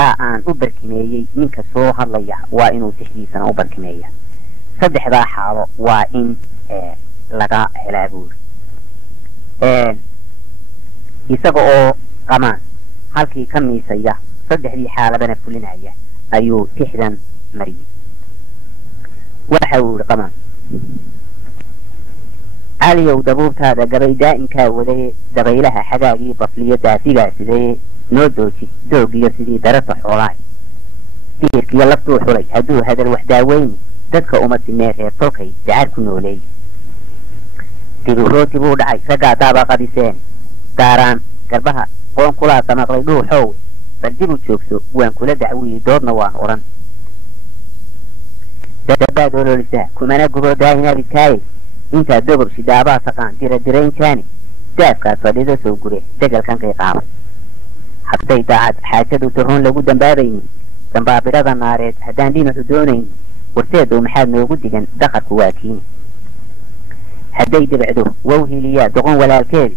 sidaa aan u barkimeeyey ninka soo hadlaya waa inuu sixdiisana u barkimeeya saddexdaa xaalo waa in laga helaa buuri isaga oo qamaan halkii ka miisaya saddexdii xaaladana fulinaya ayuu tixdan mariyey waxa uu yihi qamaan caliyow dabuubtaada gabay daa'inkaa wadaye dabaylaha xagaagii bafliyo daafigaa sidee noo dooji doogiyo sidii dararta xoolahay diirkiyo laftuu xulay hadduu hadal wax daaweyni dadka uma simee reer tolkay dacar ku nooleey dirurooti buu dhacay raggaa daaba qadiseen daaraan garbaha qoon kulaa samaqlay dhuuxoowe bal dib u joogso waan kula dacwiyey doodna waan odhan dabaad ololisaa kumana gubo daahinaabidkaaye intaa dobor shidaabaa taqaan diradiraynkaani daafkaas fadhida soo gure degalkan qayqaabay hadday daacad xaajadu daroon lagu dambaabaynin dambaabirada naareed haddaan dhinacu doonaynin warseedow maxaad noogu digan daqarku waa kiini hadday dibicdo wow hiliyaa doqon walaalkeedi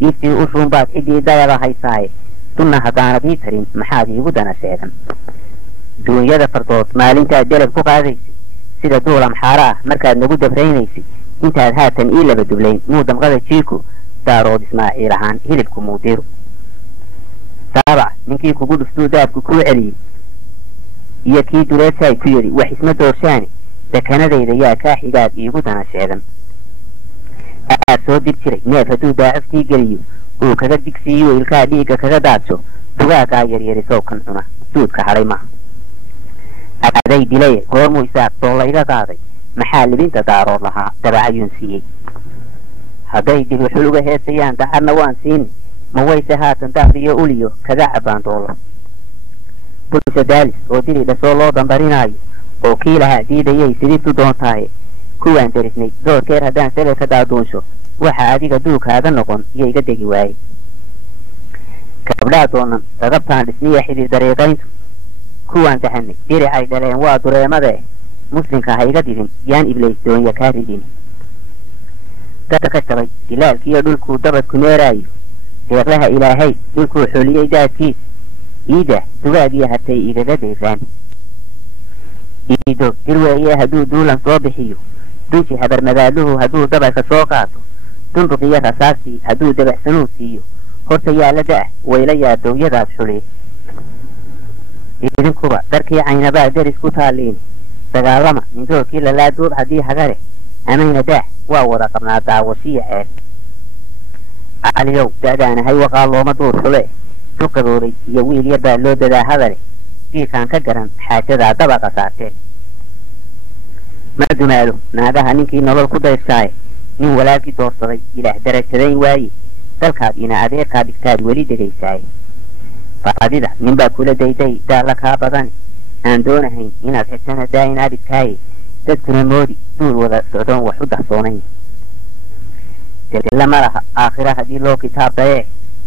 diiftii u ruunbaad ciddii dayada haysaaye dunna haddaanad ii tarin maxaad iigu dana sheegan duunyada fardood maalintaad jalab ku qaadaysay sida duulam xaaro ah markaad nagu dabraynaysay intaad haatan ii laba dublayn muu damqada jiiku daarood ismaaciil ahaan hilibku muudiru saabac ninkii kugu dhuftuu daabku kuu celiyey iyo kii dureedsaay ku yidhi wax isma doorshaani dekanadayda yaa kaa xigaad iigu dana sheegan aad soo dir jiray neef hadduu daacifkii geliyo uu kaga digsiiyo ilkaa dhiigga kaga daadsho dugaagaa yaryarisow kan cuna duudka hadhay maaha aday dilaye goormuu isaaq doolayga qaaday maxaa libinta daarood lahaa dabacayuun siiyey hadday dibi xuluga heesayaan dacarna waan siini ma wayse haatan daaqriyo uliyo kaga cabbaan doolo bulsha daalis oo dili dhasoo loo dambarinaayo oo kii lahaa diidayay sidibtu doontaaye kuwaan darisnay doorkeer haddaan sale ka daaduunsho waxa adiga duulkaaga noqon iyo iga degi waaye gabdhaa doonan dadabtaan dhisniya xidid dariiqayntu kuwaan dahanay diricay dhaleen waa dureemadee muslimka ha iga didin yaan iblays doonya kaa ridin dadka ka shabay dilaalkiiyo dhulkuu dabadku neeraayo deeqlaha ilaahay dhulkuu xoliyey daadkiis iida dugaagiyo hatay igaga dayraan iido dirweeye hadduu duulan soo bixiyo dunji habarmadaaluhu hadduu dabarka soo qaato dunduqiyo rasaastii hadduu dabacsanuu siiyo horta yaala da-ah wayla yaadowyadaas xulee idinkuba darkii caynabaa deris ku taalliin dagaalama nindoorkii lalaaduub haddii hagare amayna daah waa wada qabnaa daawashiya ceeb caliyow da-daanahay waqaa looma duur xule duqabooday iyo wiil yar baa loo dadaa hadale diirkaan ka garan xaajadaa dabaqa saarteen ma dumaalo naagaha ninkii nolol ku dayrsaaye nin walaalkii doorsaday ilaah darajadayn waaye dalkaad ina adeerkaa dhigtaad weli degaysaaye faadida ninbaa kula dayday daalla kaa badani aan doonahayn inaad xesana daa'inaa dhigtaaye dadkuna moodi duul wada socdoon wax u darsoonayn della ma laha aakhira haddii loo kitaab dayee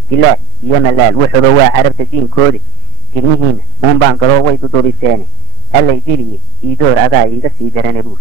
dilaal iyo malaal wuxuba waa carabta diinkoode dignihiinna uun baan galoo way dudubiseene allay diliye iidoor adaa iiga sii darane buuri